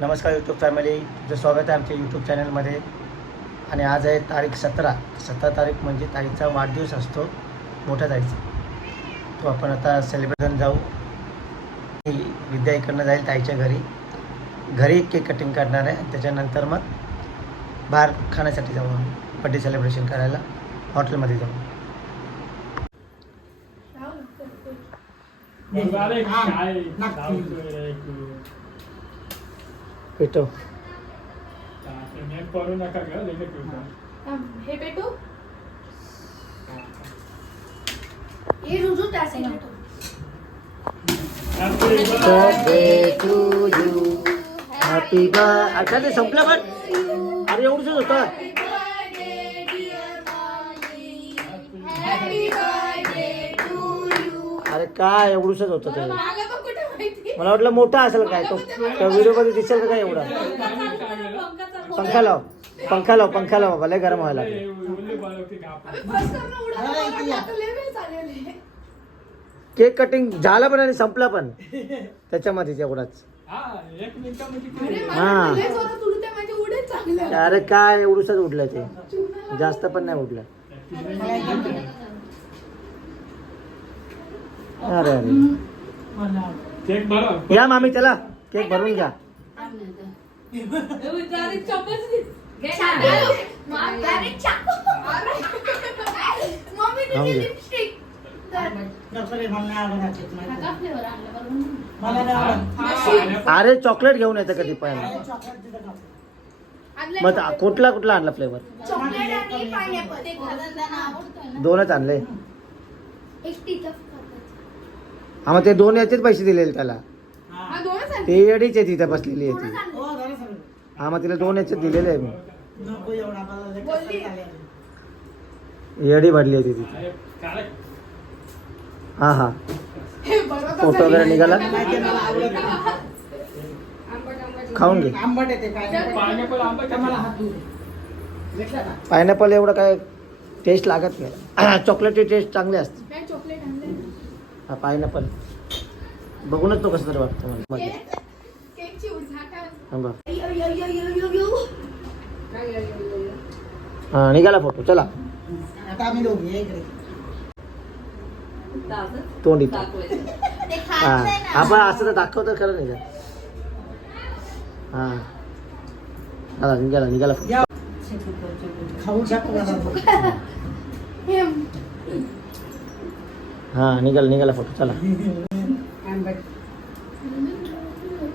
नमस्कार YouTube family तुमचं स्वागत आहे आमच्या यूट्यूब चॅनलमध्ये आणि आज आहे तारीख सतरा. सतरा तारीख म्हणजे ताईचा वाढदिवस असतो. मोठ्या ताईचा तो आपण आता सेलिब्रेशन जाऊ. विद्या इकडनं जाईल ताईच्या घरी. घरी केक कटिंग करणार आहे. आणि त्याच्यानंतर मग बाहेर खाण्यासाठी जाऊ आम्ही. बड्डे सेलिब्रेशन करायला. हॉटेलमध्ये जाऊ. अरे पिऊ हे पेटू. हे रुजू त्या साईडला birthday to you happy birthday ते संपलं पण? अरे एवढंच होतं. अरे काय एवढंच होतं ते? मला वाटलं मोठा असेल काय तो. व्हिडिओमध्ये दिसेल का काय एवढा? पंखा लाव. पंखा लाव पंखा लाव भले गरम व्हायला केक कटिंग झाला पण आणि संपला पण. त्याच्यामध्ये एवढाच हा. अरे काय एवढंच उडलं ते. जास्त पण नाही उडलं. अरे अरे. केक बरं या मामी चला. केक भरून घ्या. अरे. चॉकलेट घेऊन येतं कधी पण. मग आ- कुठला कुठला आणला फ्लेवर चॉकलेट आणि पायनॅपल दोनच आणले. हा मग ते दोन याचेच पैसे दिलेले त्याला. हा दोनच ते येडीच आहे तिथे बसलेली आहे ती. आहे. हा मग तिला दोन याचे दिलेले आहे. मी येडी भरली आहे ती तिथे. हा हा. हे बरोबर फोटो वगैरे निघाला? खाऊन घे. आंबट येते काय? पायनॅपल आंबा मला हात दूर भेटला का? पायनॅपल एवढं काय टेस्ट लागत नाही. चॉकलेटची टेस्ट चांगली असते. नाही चॉकलेट आणलंय? हा पायनॅपल बघूनच तो कसं तरी वाटतं मला. मध्ये. हा. हा निघाला फोटो. चला. तोंड इथं. हा. आपण असं तर दाखवतो खरं नाही का? हा. आला निघाला निघाला. खाऊ का? हे, निघाला निघाला फोटो चला.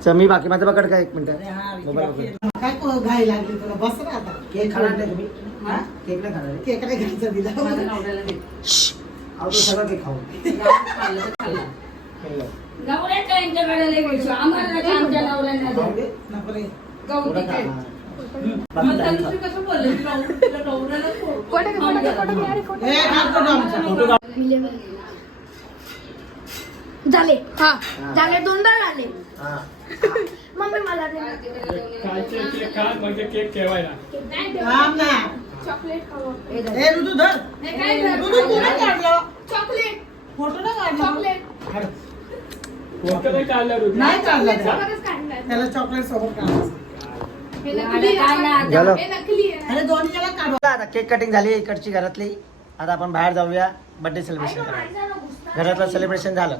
चल मी बाकी माझं पकड काय एक मिनिट. हा, मोबाईल. काय को- घाई लागली तुला? बस ना आता. केक खाणार नाही. तुम्ही हा? केक नाही खाणार. केक नाही घ्यायचा दिला अहो तो सगळं केक खाऊ दे. नको रे. ए, खातो ना आमचा. फोटो काढ. झाले हा. झाले दोनदा झाले हा. मम्मी मला दे. काय केक केक काय म्हणजे केक ठेवायला नाही. चॉकलेट खाऊ ए, ऋतू धर. काय धर? ऋतू, तू नाही काढलं. चॉकलेट फोटो नाही काढला. चॉकलेट काढ. फोटो नाही काढला ऋतू. नाही काढला चॉकलेट त्याला. सोबतच काढलाय. त्याला चॉकलेट सोबत काढलं हे नकली आहे. झालं. हे नकली आहे अरे दोन्ही याला काढू आता केक कटिंग झाली इकडची घरातली आता आपण बाहेर जाऊया बर्थडे सेलिब्रेशन करायला घरातलं सेलिब्रेशन झालं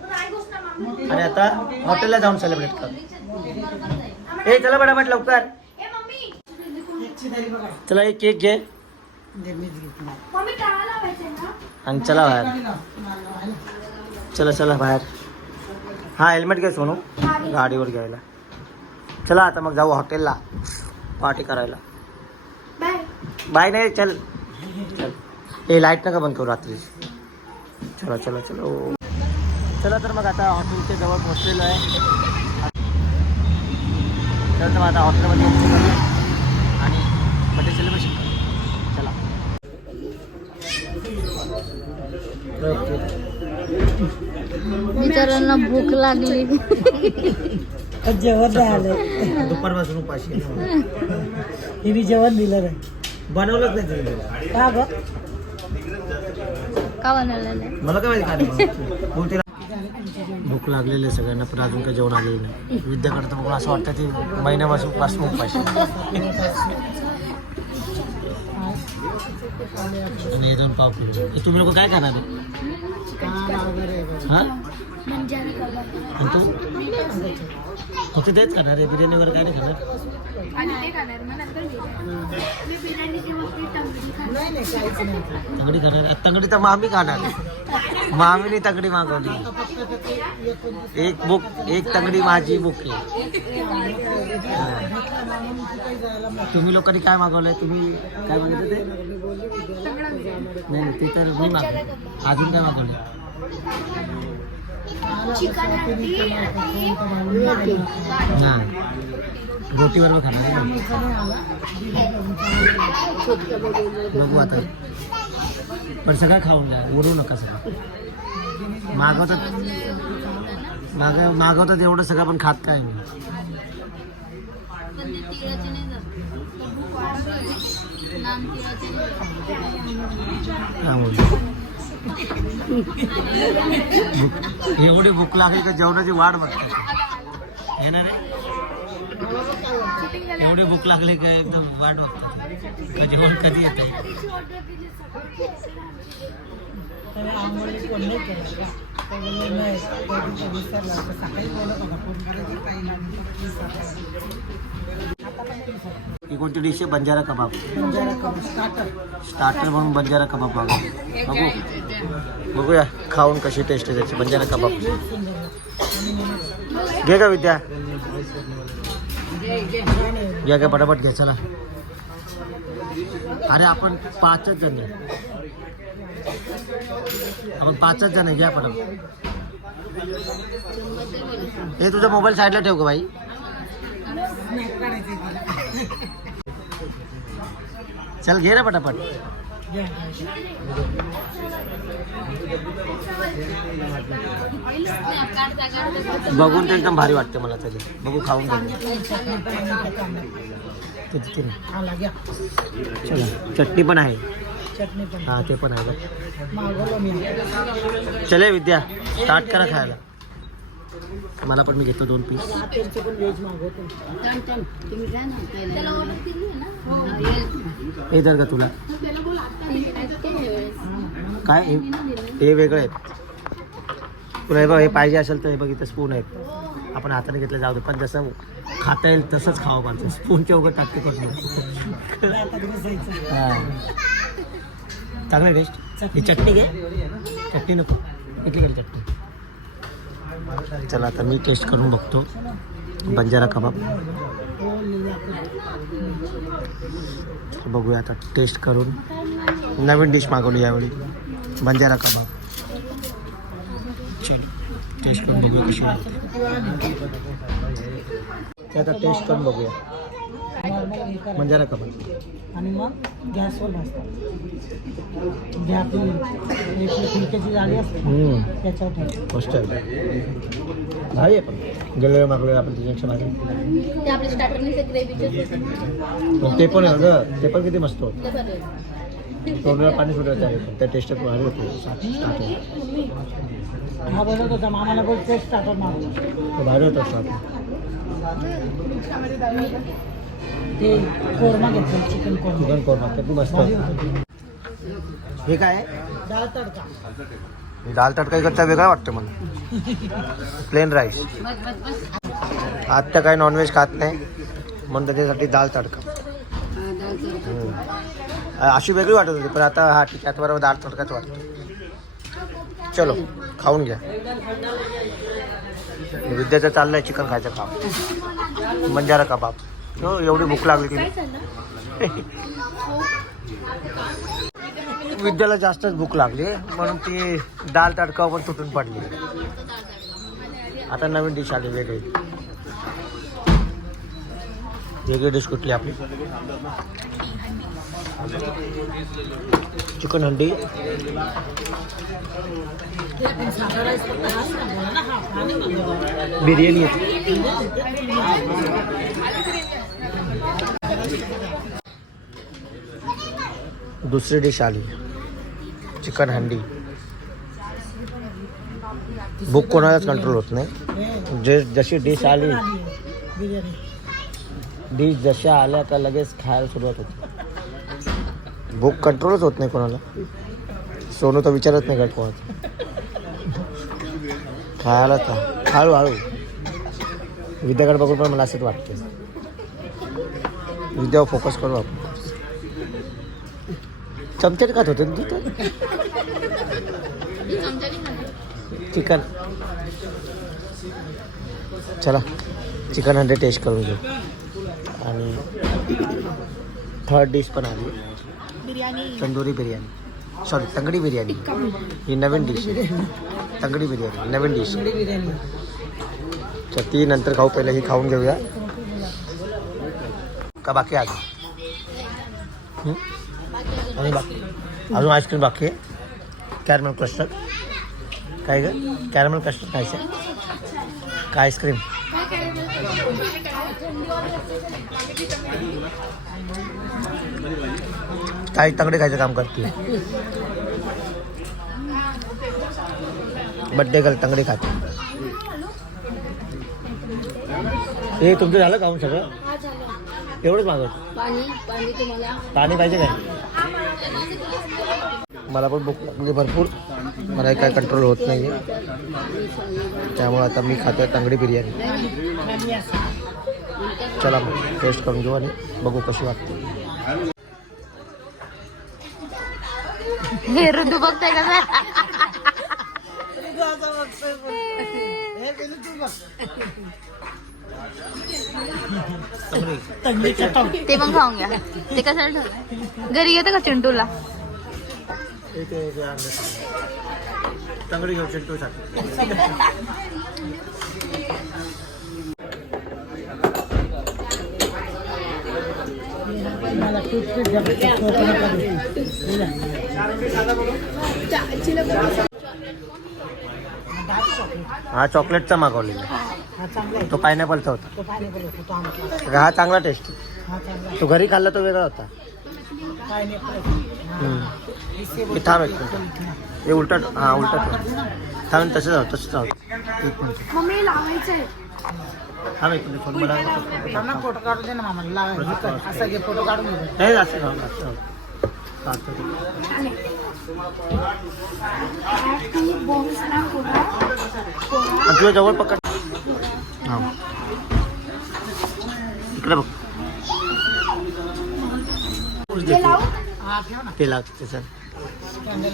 आणि आता हॉटेलला जाऊन सेलिब्रेट करू. ए चला बटाबट लवकर. चला एक केक घे. आणि चला बाहेर. चला चला बाहेर. हा हेल्मेट घे सोनू. गाडीवर घ्यायला. चला आता मग जाऊ हॉटेलला. पार्टी करायला. बाय नाही चल. चल. ए लाइट नका बंद करू रात्री चला चला चलो. चला तर मग आता हॉटेलच्या जवळ पोहोचलेलो आहे. तर मग आता हॉटेलमध्ये entry करूया आणि बड्डे सेलिब्रेशन करू चला. बिचारांना भूक लागली. जेवण नाही आलं दुपारपासून उपाशी आहे. हिने जेवण दिलं नाही. बनवलंच नाही तुम्ही का ग? का बनवलेलं आहे मला काय माहिती काय भूक लागलेली आहे सगळ्यांना पण अजून काही जेवण आलेलं नाही. विद्याकडे तर बघून असं वाटतं ती महिन्यापासून पासून उपाशी आणि हे दोन पाव किलो. हे तुम्ही लोक काय करणार. हा? तू? फक्त तेच करणार आहे. बिर्याणी वगैरे काय नाही करणार आणि ते खाणार. मग नंतर बिर्याणी मी बिर्याणीची वस्तू टंगडी खाणार. नाही नाही काहीच नाही. तंगडी. तंगडी तर मामी खाणार मामीने तंगडी मागवली. एक बुक एक तंगडी माझी बुक आहे. तुम्ही लोकांनी काय मागवलंय? तुम्ही काय मागितलं ते? नाही, ते तर मी मागवलं अजून काय मागवलं चिकन रोटी बरोबर खाणार बघू आता पण सगळं खाऊन घ्या उडू नका सगळं मागवतात माग मागवतात एवढं सगळं पण खात काय नाही. पण एवढी भूक लागली का जेवणाची वाट बघते येणार आहे एवढी भूक लागली का एकदम वाट बघते का जेवण कधी येते. ही कोणती डिश आहे? Banjara kebab. Banjara kebab. Starter starter म्हणून बंजारा कबाब बघू. बघूया खाऊन कशी टेस्ट आहे त्याची. बंजारा कबाब घे का विद्या. घ्या का पटापट घ्या चला. अरे आपण पाचच जण आपण पाचच जण घ्या पटापट. हे तुझा मोबाईल साईडला ठेव का बाई. चल घे ना पटापट. बघून तर एकदम भारी वाटते मला तरी. बघू खाऊन. ते चला. चटणी पण आहे. चटणी पण. हा ते पण आहे चले विद्या स्टार्ट करा खायला. मला पण मी घेतो दोन पीस हे जर का तुला. काय? हे हे वेगळे आहेत. तुला हे बघ हे पाहिजे असेल तर हे बघ इथं स्पून आहेत. आपण हाताने घेतलं जाऊ दे. पण जसं खाता येईल तसंच खावं पाहिजे स्पूनच्या वगैरे टाकते करून हां. चांगलं टेस्ट ही चटणी घे. चटणी नको. इथली चटणी. चला आता मी टेस्ट करून बघतो. बंजारा कबाब. तर बघूया आता टेस्ट करून. नवीन डिश मागवली यावेळी. बंजारा कबाब. टेस्ट करून बघूया कशी ते आता टेस्ट करून बघूया. हे करा बंजारा कबाब आणि मग गॅसवर भाजतात. गॅसवर एक फुलक्याची जाळी असते त्याच्यावर मस्त आहे भारी आहे पण. गेलेलं मागवलं आपण त्याच्यापेक्षा भारी ते आपले पण ते पण अगं ते पण किती मस्त होतं. आहे. तोंडाला पाणी सुटत आहे पण त्या टेस्टच भारी होते. हा बनवत होता. मामाला भारी होता ते कोरमा घेतलं चिकन कोरमा. चिकन कोरमा ते खूप मस्त. होतं. हे काय? आहे डाळ तडका दाल तडका इकडचा वेगळा वाटतं मला. प्लेन राईस आत्ता काही नॉनव्हेज खात नाही. म्हणून त्याच्यासाठी दाल तडका. हम्म. अशी वेगळी वाटत होती पण आता हा ठीक आहे आता बरोबर दाल तडकाच वाटतो. चलो खाऊन घ्या. विद्याचं चाललंय चिकन खायचं काम बंजारा कबाब. हो एवढी भूक लागली की विद्याला जास्तच भूक लागली म्हणून ती दाल तडका पण तुटून पडली. आता नवीन डिश आली वेगळी. वेगळी डिश कुठली आपली? चिकन हंडी. बिर्याणी. दुसरी डिश आली. चिकन हंडी. भूक कोणालाच कंट्रोल होत नाही. जे जशी डिश आली डिश जशा आल्या का लगेच खायला सुरुवात होते. भूक कंट्रोलच होत नाही कोणाला. सोनू तर विचारत नाही का कोणाचा. खायला का हळूहळू. विद्याकडे बघून पण मला असंच वाटते विद्यावर फोकस करू आपण. चमच्याने खात होते ना तू चिकन. चला चिकन हंड्रेड टेस्ट करून घेऊ. आणि थर्ड डिश पण आली. तंदुरी बिर्याणी. सॉरी तंगडी बिर्याणी. ही नवीन डिश आहे. तंगडी बिर्याणी नवीन डिश तर ती नंतर खाऊ पहिले ही खाऊन घेऊया. का बाकी आहे अजून? बाकी? अजून आईस्क्रीम बाकी आहे? कॅरमल कस्टर्ड काय ग? कॅरमल कस्टर्ड खायचं आहे? का आईस्क्रीम? काही तंगडे खायचं काम करते बड्डे गर्ल तंगडे खाते हे तुमचं झालं खाऊन हो सगळं? एवढंच मागत पाणी पाणी तुम्हाला. पाणी पाहिजे काय? मला पण भूक लागली भरपूर. मला काय कंट्रोल होत नाही त्यामुळे आता मी खातोय तांगडी बिर्याणी. चला मग टेस्ट करून घेऊ आणि बघू कशी वाटते. हे ऋतू बघताय का हे तू बघ तांगडी तंगडी चटव ते पण खाऊन घ्या ते कशाला ठेवलंय घरी येतं का चिंटूला इथे जे आणलं. तांगडी घेऊ चिंटूसाठी मला हे चॉकलेटचा मागवलेला हा चांगला आहे. तो पायनॅपलचा होता तो पायनॅपल होतो, तो आमचा. हा चांगला टेस्ट हा. तो घरी खाल्ला तो वेगळा होता. हा. हे थांब एक मिनिट हे उलटट हा उलटट थांब तसंच आहोत तसंच आहोत एक मिनिट लावायचं थांब एक मिनिट फोन मला फोटो काढून दे ना मामाला लावा हे कर. असं घे फोटो काढून नाही असं राहू असं राहू चालतं ते. आणि तुझ्या जवळ पकड. इकडे बघ. हा ते लागते सर कॅन्डल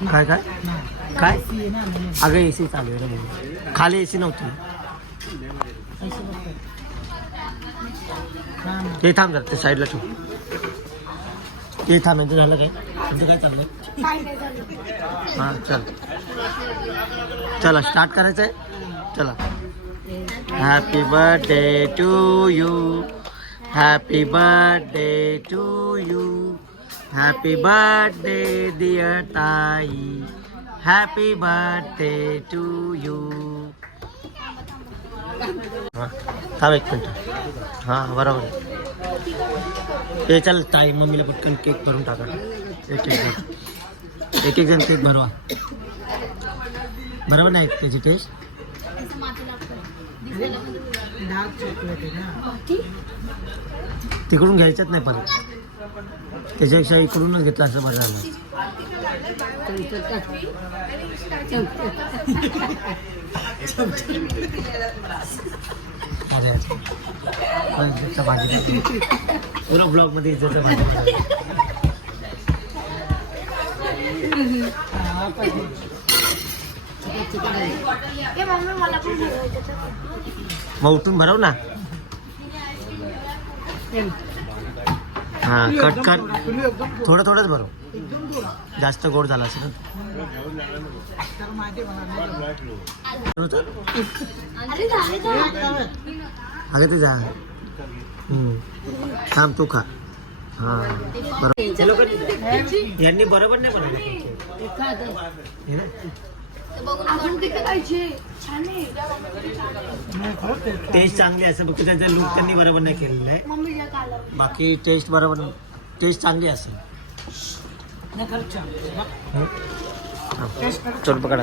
काय काय काय ना. अगं ए सी चालू आहे रे म्हणून. खाली ए सी नव्हती. हा ना. ते थांब जरा ते साईडला ठेव ते थांब यांचं झालं काय तुमचं काय चाललंय. हां चल चला स्टार्ट करायचं आहे चला happy birthday to you happy birthday to you happy birthday dear ताई हॅपी बर्थडे टू यू हां थांब एक मिनटं. हां बरोबर ते चल ताई मम्मीला पटकन केक भरून टाका. एक एक जण. एक एक जण केक भरवा. बरोबर नाही त्याची टेस्ट तिकडून घ्यायच्याच नाही परत. त्याच्यापेक्षा इकडूनच घेतला असं बरं झालं. अरे भाजी पुरा ब्लॉगमध्ये इज्जतचा भाजी मग उठून भरव ना. हा कट कट थोडा, थोडंच भरू. थोडा. जास्त गोड झाला असेल अगं ते जा. थांब तू खा. हा बरोबर यांनी बरोबर नाही बनवलं. हे ना? अजून तिथे छान आहे. टेस्ट चांगली असेल फक्त त्याचा लूक त्यांनी बरोबर नाही केलेला आहे. बाकी टेस्ट बरोबर टेस्ट चांगली असेल चल पकड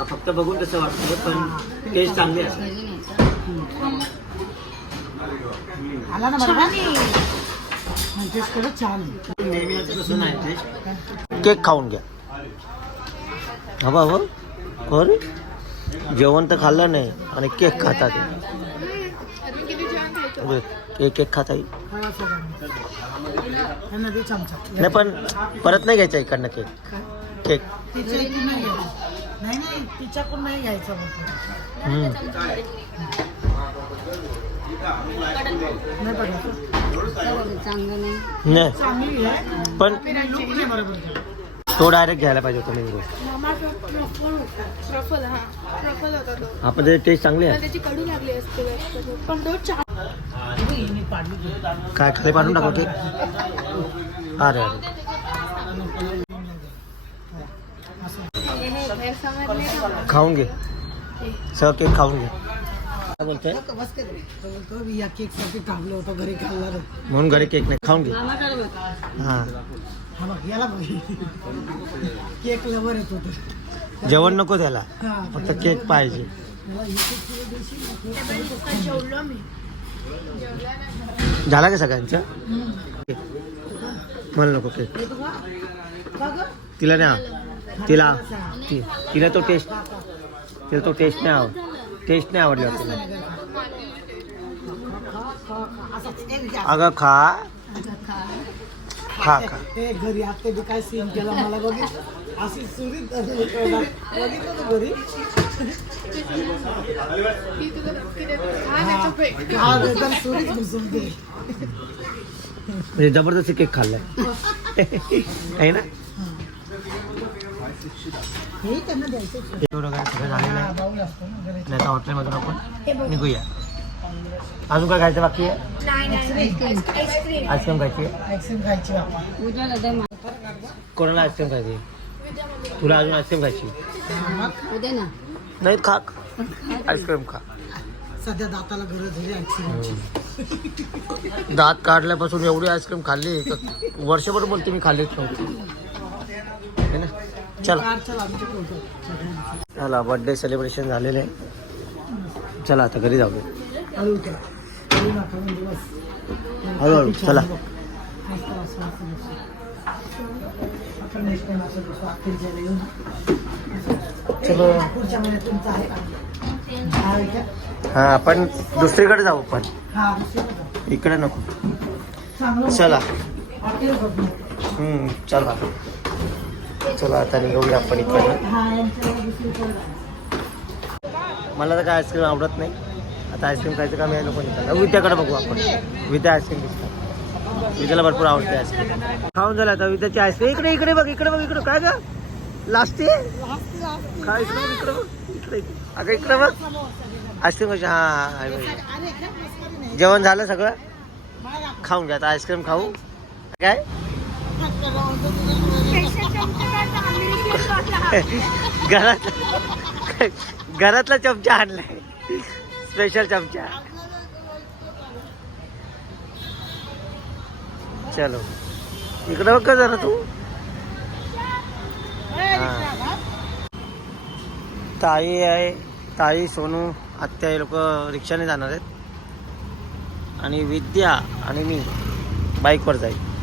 फक्त बघून कसं वाटतं पण टेस्ट चांगली असेल आला ना बरोबर छान केक खाऊन घ्या. हवा हो. कोण? जेवण तर खाल्लं नाही आणि केक खातात केक केक खाता येईल खरं. नाही पण परत नाही घ्यायचा इकडनं केक? केक. तिच्याकडून नाही घ्यायचं. नाही. पण तो डायरेक्ट घ्यायला पाहिजे होता मी आपण त्याची टेस्ट चांगली आहे. काय खाली पाडून टाकू अरे अरे. खाऊन घे. सगळं केक खाऊन घे. बोलतोय? तो बोलतो, मी या केकसाठी थांबलो होतो घरी खाल्ला म्हणून घरी केक नाही खाऊन घे. हा. हा बघ याला बघ. केक लवर येतो तर. जेवण नको त्याला. हा. फक्त केक पाहिजे. झाला का सगळ्यांचं? मला नको केक? तिला नाही तिला. तिला तो टेस्ट तिला तो टेस्ट नाही आवड टेस्ट नाही आवडला तिला खा, खा, खा. असाच एक घ्या. अगं खा खा खा हे घरी आता बी काय सीन केला मला बघित अशी सुरीत धरली तोंडात. बघितलं तू घरी की तुला धमकी देते. हा त्याचं फेक. हा एकदम सुरीत घुसून दे म्हणजे जबरदस्ती केक खाल्लाय आहे ना हे त्यांना द्यायचं जेवण वगैरे सगळं झालेलं आहे. नाही हॉटेलमधून आपण निघूया. अजून काय खायचं बाकी आहे? नाही नाही आईस्क्रीम आईस्क्रीम खायची. आहे आईस्क्रीम खायची बाबा. कोणाला आईस्क्रीम खायची? तुला अजून आईस्क्रीम खायची. नाही खा. आईस्क्रीम खा. सध्या दाताला गरज झाली आईस्क्रीमची दात काढल्यापासून एवढी आईस्क्रीम खाल्ली तर वर्षभर बोलते मी खाल्लीच नव्हती. है ना? चला. चला बर्थडे सेलिब्रेशन झालेलं आहे. चला आता घरी बस. हळूहळू, चला. हा? हा आपण दुसरीकडे जाऊ पण. जाऊ. इकडे नको. चला. चला. चला आता निघूया आपण इकडनं. मला तर काय आईस्क्रीम आवडत नाही. आता आईस्क्रीम खायचं का मी नको निघाला विद्याकडे बघू आपण. विद्या आईस्क्रीम दिसतात. विद्याला भरपूर आवडते आईस्क्रीम. खाऊन झालं आता विद्याची आईस्क्रीम. इकडे इकडे बघ इकडे बघ इकडे काय ग? लास्ट काय इकडे बघ इकडे बघ. इकडे इकडे. अगं इकडे बघ. आईस्क्रीम कशी? हा हा. जेवण झालं सगळं? खाऊन घ्या. आता आईस्क्रीम खाऊ. काय? घरात घरातला चमचा आणलाय. स्पेशल चमचा. चलो. इकडे बघ का जरा तू. ताई आहे. ताई सोनू आत्या हे लोक रिक्षाने जाणार आहेत. आणि विद्या आणि मी बाईकवर जाईल.